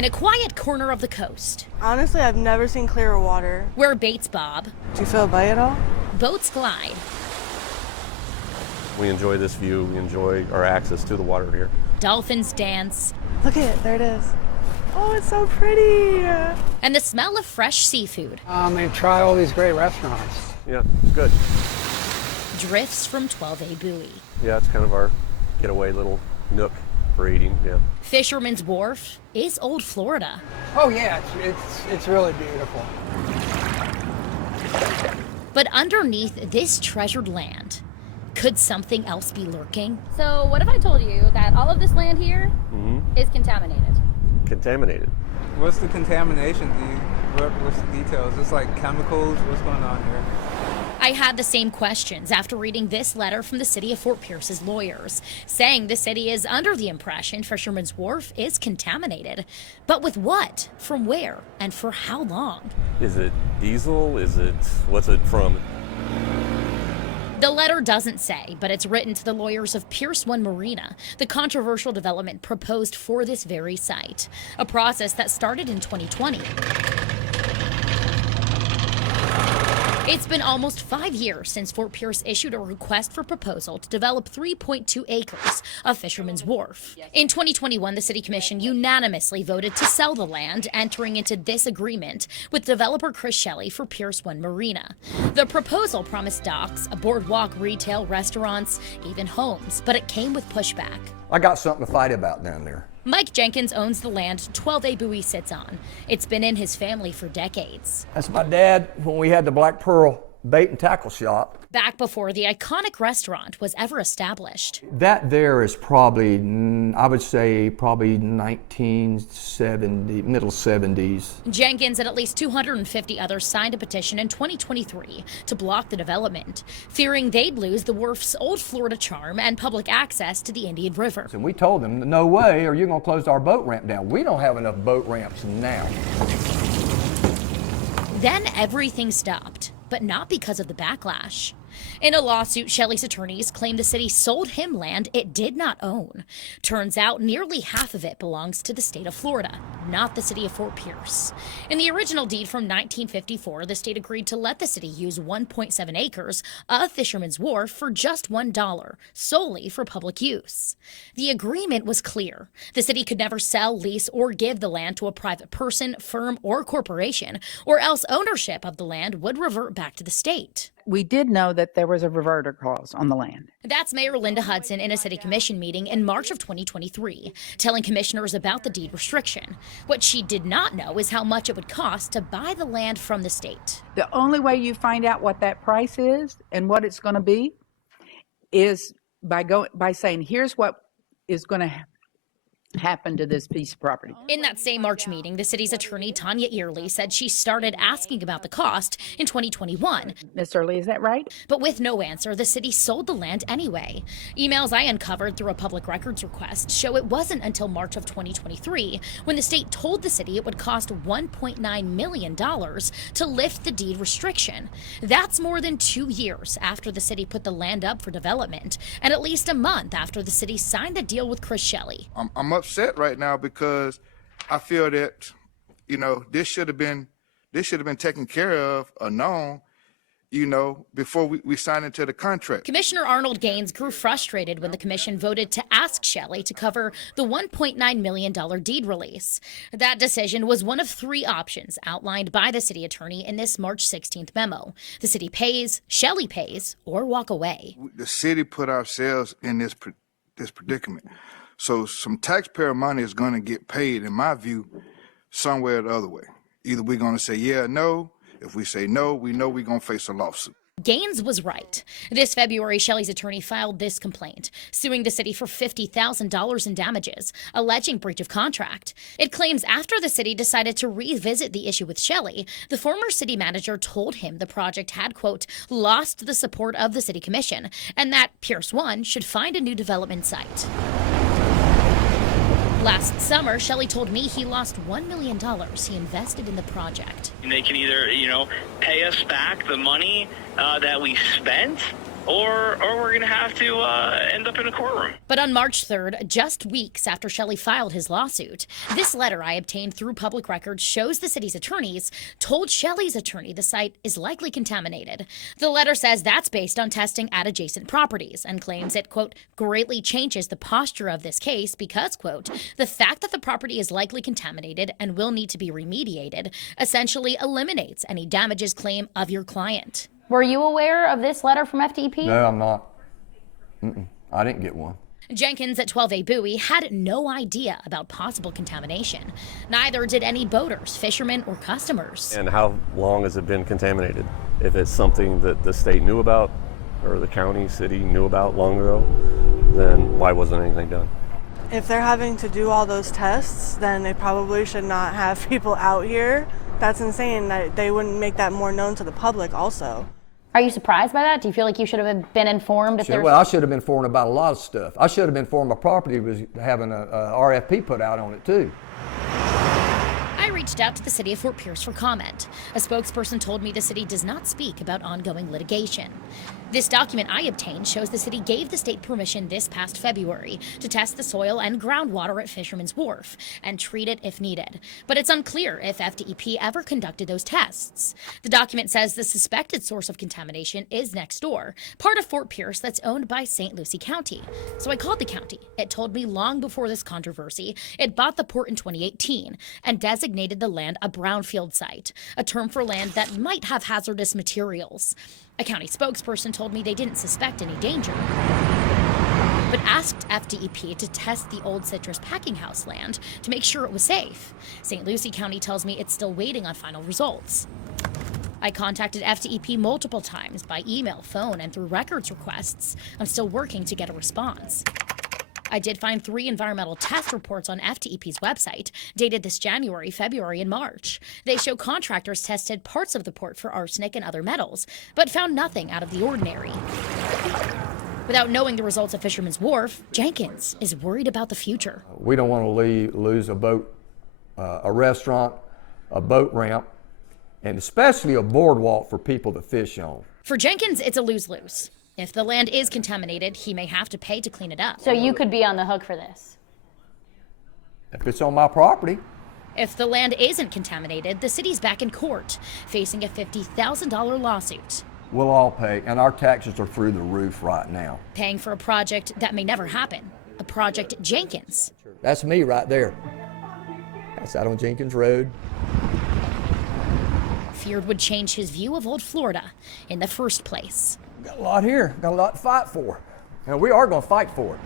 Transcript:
in a quiet corner of the coast. Honestly, I've never seen clearer water. Where baits bob. Do you feel a bite at all? Boats glide. We enjoy this view. We enjoy our access to the water here. Dolphins dance. Look at it, there it is. Oh, it's so pretty. And the smell of fresh seafood. And try all these great restaurants. Yeah, it's good. Drifts from 12A buoy. Yeah, it's kind of our getaway little nook for eating, yeah. Fisherman's Wharf is old Florida. Oh yeah, it's really beautiful. But underneath this treasured land, could something else be lurking? So what if I told you that all of this land here is contaminated? Contaminated. What's the contamination? What's the details? Is this like chemicals? What's going on here? I had the same questions after reading this letter from the city of Fort Pierce's lawyers, saying the city is under the impression Fisherman's Wharf is contaminated. But with what, from where, and for how long? Is it diesel? What's it from? The letter doesn't say, but it's written to the lawyers of Pierce One Marina, the controversial development proposed for this very site, a process that started in 2020. It's been almost 5 years since Fort Pierce issued a request for proposal to develop 3.2 acres of Fisherman's Wharf. In 2021, the City Commission unanimously voted to sell the land, entering into this agreement with developer Chris Shelley for Pierce One Marina. The proposal promised docks, a boardwalk, retail, restaurants, even homes, but it came with pushback. I got something to fight about down there. Mike Jenkins owns the land 12A buoy sits on. It's been in his family for decades. That's my dad when we had the Black Pearl bait and tackle shop. Back before the iconic restaurant was ever established. That there is probably, I would say, probably 1970, middle 70s. Jenkins and at least 250 others signed a petition in 2023 to block the development, fearing they'd lose the wharf's old Florida charm and public access to the Indian River. And we told them, no way, or you're going to close our boat ramp down. We don't have enough boat ramps now. Then everything stopped, but not because of the backlash. In a lawsuit, Shelley's attorneys claim the city sold him land it did not own. Turns out nearly half of it belongs to the state of Florida, not the city of Fort Pierce. In the original deed from 1954, the state agreed to let the city use 1.7 acres of Fisherman's Wharf for just $1, solely for public use. The agreement was clear. The city could never sell, lease, or give the land to a private person, firm, or corporation, or else ownership of the land would revert back to the state. We did know that there was a reverter clause on the land. That's Mayor Linda Hudson in a city commission meeting in March of 2023, telling commissioners about the deed restriction. What she did not know is how much it would cost to buy the land from the state. The only way you find out what that price is and what it's going to be is by saying, here's what is going to happen to this piece of property. In that same March meeting, the city's attorney, Tanya Early, said she started asking about the cost in 2021. Miss Early, is that right? But with no answer, the city sold the land anyway. Emails I uncovered through a public records request show it wasn't until March of 2023 when the state told the city it would cost $1.9 million to lift the deed restriction. That's more than 2 years after the city put the land up for development, and at least a month after the city signed a deal with Chris Shelley. I'm upset right now because I feel that, this should have been taken care of or known, before we signed into the contract. Commissioner Arnold Gaines grew frustrated when the commission voted to ask Shelley to cover the $1.9 million deed release. That decision was one of 3 options outlined by the city attorney in this March 16th memo. The city pays, Shelley pays, or walk away. The city put ourselves in this predicament. So some taxpayer money is going to get paid, in my view, somewhere the other way. Either we're going to say yeah or no. If we say no, we know we're going to face a lawsuit. Gaines was right. This February, Shelley's attorney filed this complaint, suing the city for $50,000 in damages, alleging breach of contract. It claims after the city decided to revisit the issue with Shelley, the former city manager told him the project had, quote, lost the support of the city commission, and that Pierce One should find a new development site. Last summer, Shelley told me he lost $1 million he invested in the project. They can either, pay us back the money that we spent, or we're going to have to end up in a courtroom. But on March 3rd, just weeks after Shelley filed his lawsuit, this letter I obtained through public records shows the city's attorneys told Shelley's attorney the site is likely contaminated. The letter says that's based on testing at adjacent properties and claims it, quote, greatly changes the posture of this case because, quote, the fact that the property is likely contaminated and will need to be remediated essentially eliminates any damages claim of your client. Were you aware of this letter from FDEP? No, I'm not. I didn't get one. Jenkins at 12A Bowie had no idea about possible contamination. Neither did any boaters, fishermen, or customers. And how long has it been contaminated? If it's something that the state knew about or the county, city knew about long ago, then why wasn't anything done? If they're having to do all those tests, then they probably should not have people out here. That's insane. They wouldn't make that more known to the public also. Are you surprised by that? Do you feel like you should have been informed if there's... Well, I should have been informed about a lot of stuff. I should have been informed my property was having a RFP put out on it too. I reached out to the city of Fort Pierce for comment. A spokesperson told me the city does not speak about ongoing litigation. This document I obtained shows the city gave the state permission this past February to test the soil and groundwater at Fisherman's Wharf and treat it if needed. But it's unclear if FDEP ever conducted those tests. The document says the suspected source of contamination is next door, part of Fort Pierce that's owned by St. Lucie County. So I called the county. It told me long before this controversy, it bought the port in 2018 and designated the land a brownfield site, a term for land that might have hazardous materials. A county spokesperson told me they didn't suspect any danger, but asked FDEP to test the old citrus packing house land to make sure it was safe. St. Lucie County tells me it's still waiting on final results. I contacted FDEP multiple times by email, phone, and through records requests. I'm still working to get a response. I did find 3 environmental test reports on FDEP's website, dated this January, February, and March. They show contractors tested parts of the port for arsenic and other metals, but found nothing out of the ordinary. Without knowing the results of Fisherman's Wharf, Jenkins is worried about the future. We don't want to lose a boat, a restaurant, a boat ramp, and especially a boardwalk for people to fish on. For Jenkins, it's a lose-lose. If the land is contaminated, he may have to pay to clean it up. So you could be on the hook for this? If it's on my property. If the land isn't contaminated, the city's back in court, facing a $50,000 lawsuit. We'll all pay, and our taxes are through the roof right now. Paying for a project that may never happen. A project Jenkins. That's me right there. That's out on Jenkins Road. Feared would change his view of old Florida in the first place. Got a lot here, got a lot to fight for. And we are going to fight for it.